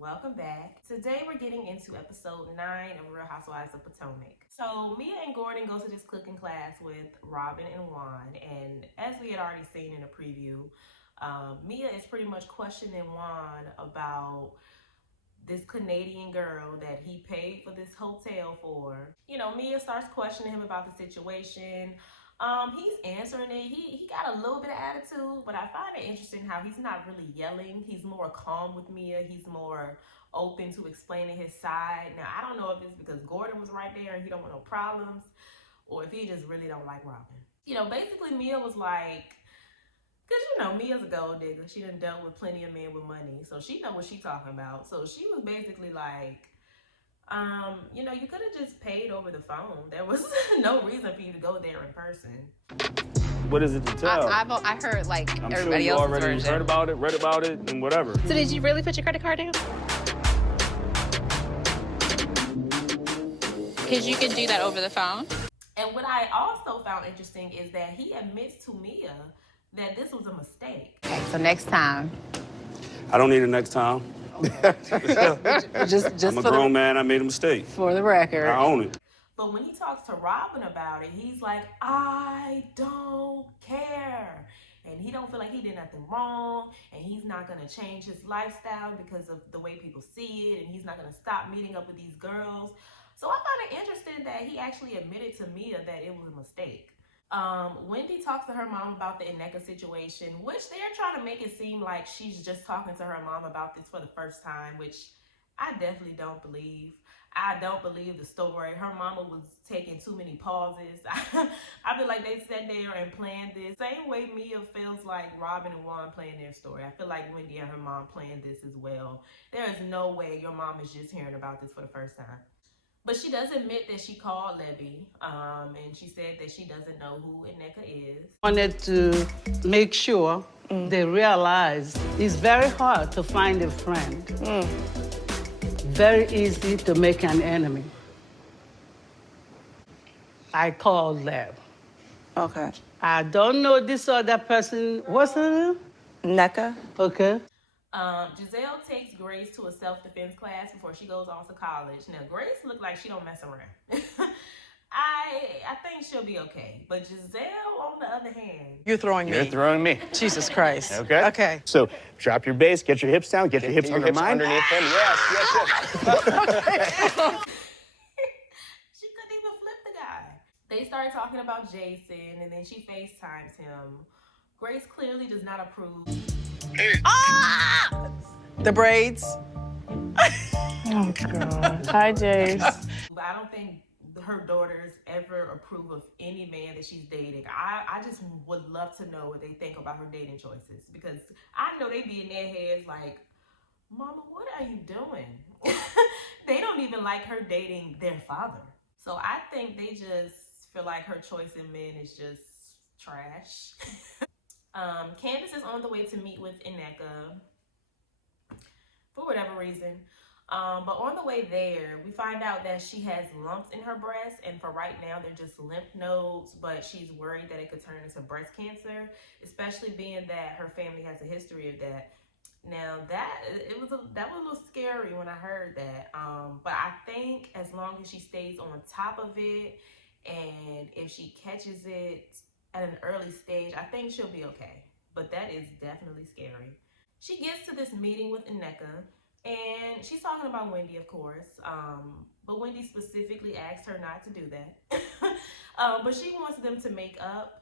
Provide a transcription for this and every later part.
welcome back. Today we're getting into episode 9 of Real Housewives of Potomac. So Mia and Gordon go to this cooking class with Robin and Juan, and as we had already seen in a preview, Mia is pretty much questioning Juan about this Canadian girl that he paid for this hotel for. Mia starts questioning him about the situation. He's answering it. He got a little bit of attitude, but I find it interesting how he's not really yelling. He's more calm with Mia. He's more open to explaining his side. Now, I don't know if it's because Gordon was right there and he don't want no problems, or if he just really don't like Robin. Basically Mia was like, because Mia's a gold digger. She done dealt with plenty of men with money, so she know what she talking about. So she was basically like, you could have just paid over the phone. There was no reason for you to go there in person. What is it to tell? I heard like I'm everybody sure you else's already version. heard about it, read about it, and whatever. So did you really put your credit card down? Because you can do that over the phone. And what I also found interesting is that he admits to Mia that this was a mistake. Okay, so next time. I don't need it next time. just I'm a grown man. I made a mistake. for the record. I own it. But when he talks to Robin about it, he's like, I don't care. And he don't feel like he did nothing wrong. And he's not going to change his lifestyle because of the way people see it. And he's not going to stop meeting up with these girls. So I found it interesting that he actually admitted to Mia that it was a mistake. Wendy talks to her mom about the Ineka situation, which they're trying to make it seem like she's just talking to her mom about this for the first time, which I definitely don't believe. I don't believe the story. Her mama was taking too many pauses. I feel like they sat there and planned this. Same way Mia feels like Robin and Juan playing their story. I feel like Wendy and her mom planned this as well. There is no way your mom is just hearing about this for the first time. But she does admit that she called Levy, and she said that she doesn't know who Ineka is. Wanted to make sure they realize it's very hard to find a friend. Very easy to make an enemy. I called them. Okay. I don't know this other person. What's her name? NECA? Okay. Giselle takes Grace to a self-defense class before she goes off to college. Now, Grace looked like she don't mess around. I think she'll be okay. But Giselle, on the other hand... You're throwing You're throwing me. Jesus Christ. Okay. Okay. So drop your base, get your hips down, get your hips under mine. underneath him. Yes. She couldn't even flip the guy. They started talking about Jason, and then she FaceTimes him. Grace clearly does not approve. The braids. Oh, God. Hi, Jace. But I don't think her daughters ever approve of any man that she's dating. I just would love to know what they think about her dating choices, because I know they be in their heads like, Mama, what are you doing? They don't even like her dating their father. So I think they just feel like her choice in men is just trash. Candace is on the way to meet with Ineka for whatever reason. But on the way there, we find out that she has lumps in her breast, and for right now, they're just lymph nodes, but she's worried that it could turn into breast cancer, especially being that her family has a history of that. Now, that was a little scary when I heard that. But I think as long as she stays on top of it, and if she catches it at an early stage, I think she'll be okay. But that is definitely scary. She gets to this meeting with Ineka, and she's talking about Wendy, of course. But Wendy specifically asked her not to do that. But she wants them to make up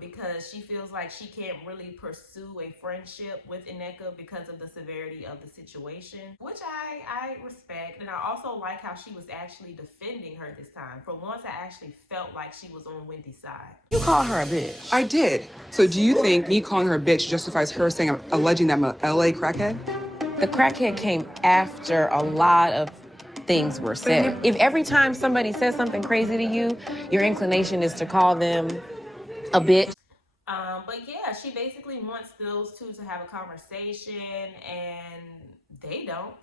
because she feels like she can't really pursue a friendship with Ineka because of the severity of the situation, which I respect. And I also like how she was actually defending her this time. For once, I actually felt like she was on Wendy's side. You call her a bitch. I did. So do you think me calling her a bitch justifies her saying, alleging that I'm a LA crackhead? The crackhead came after a lot of things were said. If every time somebody says something crazy to you, your inclination is to call them a bitch. But yeah, she basically wants those two to have a conversation, and they don't.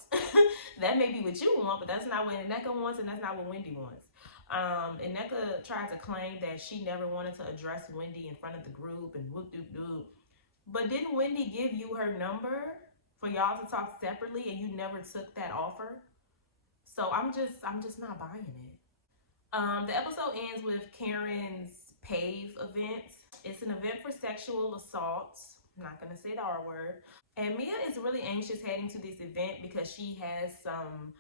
That may be what you want, but that's not what Ineka wants, and that's not what Wendy wants. Ineka tried to claim that she never wanted to address Wendy in front of the group and whoop doop doop. But didn't Wendy give you her number? for y'all to talk separately and you never took that offer. So I'm just not buying it. The episode ends with Karen's PAVE event. It's an event for sexual assault. I'm not gonna say the R word. And Mia is really anxious heading to this event because she has some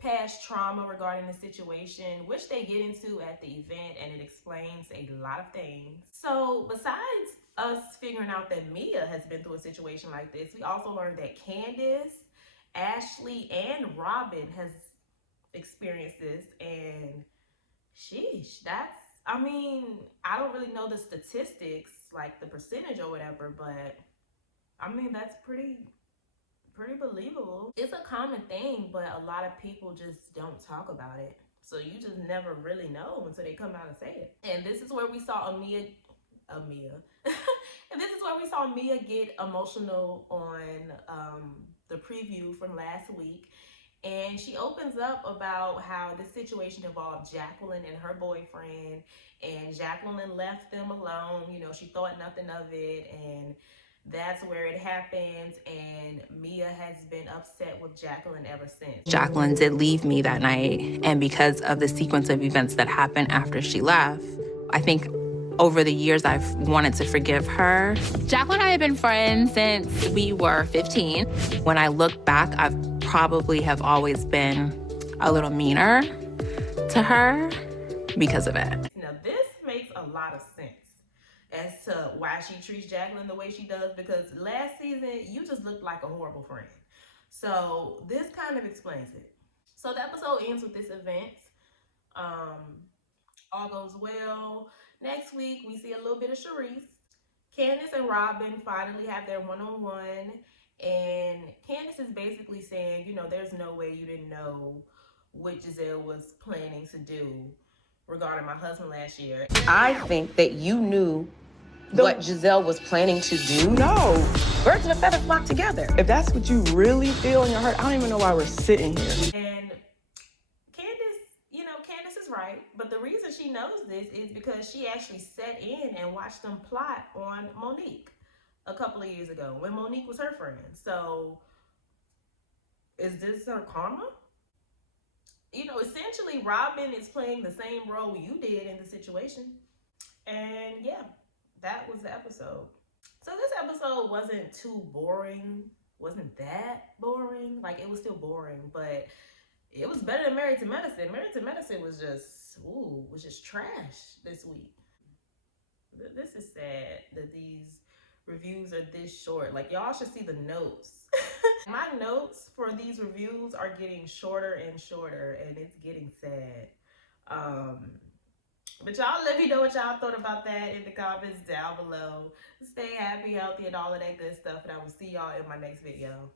past trauma regarding the situation, which they get into at the event, and it explains a lot of things. So besides us figuring out that Mia has been through a situation like this, we also learned that Candace, Ashley, and Robin has experienced this, and sheesh, I mean, I don't really know the statistics, like the percentage or whatever, but I mean, that's pretty believable. It's a common thing, but a lot of people just don't talk about it. So you just never really know until they come out and say it. And this is where we saw Mia. And this is where we saw Mia get emotional on the preview from last week. And she opens up about how this situation involved Jacqueline and her boyfriend, and Jacqueline left them alone. You know, she thought nothing of it, and that's where it happened, and Mia has been upset with Jacqueline ever since. Jacqueline did leave me that night, and because of the sequence of events that happened after she left, I think over the years I've wanted to forgive her. Jacqueline and I have been friends since we were 15. When I look back, I've probably have always been a little meaner to her because of it. Now this makes a lot of sense as to why she treats Jacqueline the way she does, because last season you just looked like a horrible friend. So this kind of explains it. So the episode ends with this event. All goes well. Next week we see a little bit of Charisse. Candace and Robin finally have their one-on-one, and Candace is basically saying, you know, there's no way you didn't know what Gizelle was planning to do regarding my husband last year. I think that you knew what Gizelle was planning to do. No. Birds of a feather flock together. If that's what you really feel in your heart, I don't even know why we're sitting here. And Candace is right, but the reason she knows this is because she actually sat in and watched them plot on Monique a couple of years ago when Monique was her friend. So is this her karma? You know, essentially Robin is playing the same role you did in the situation. And yeah, that was the episode. So this episode wasn't too boring. Wasn't that boring? Like, it was still boring, but it was better than Married to Medicine. Married to Medicine was just trash this week. This is sad that these reviews are this short. Like, y'all should see the notes. My notes for these reviews are getting shorter and shorter, and it's getting sad. But y'all let me know what y'all thought about that in the comments down below. Stay happy, healthy, and all of that good stuff, and I will see y'all in my next video.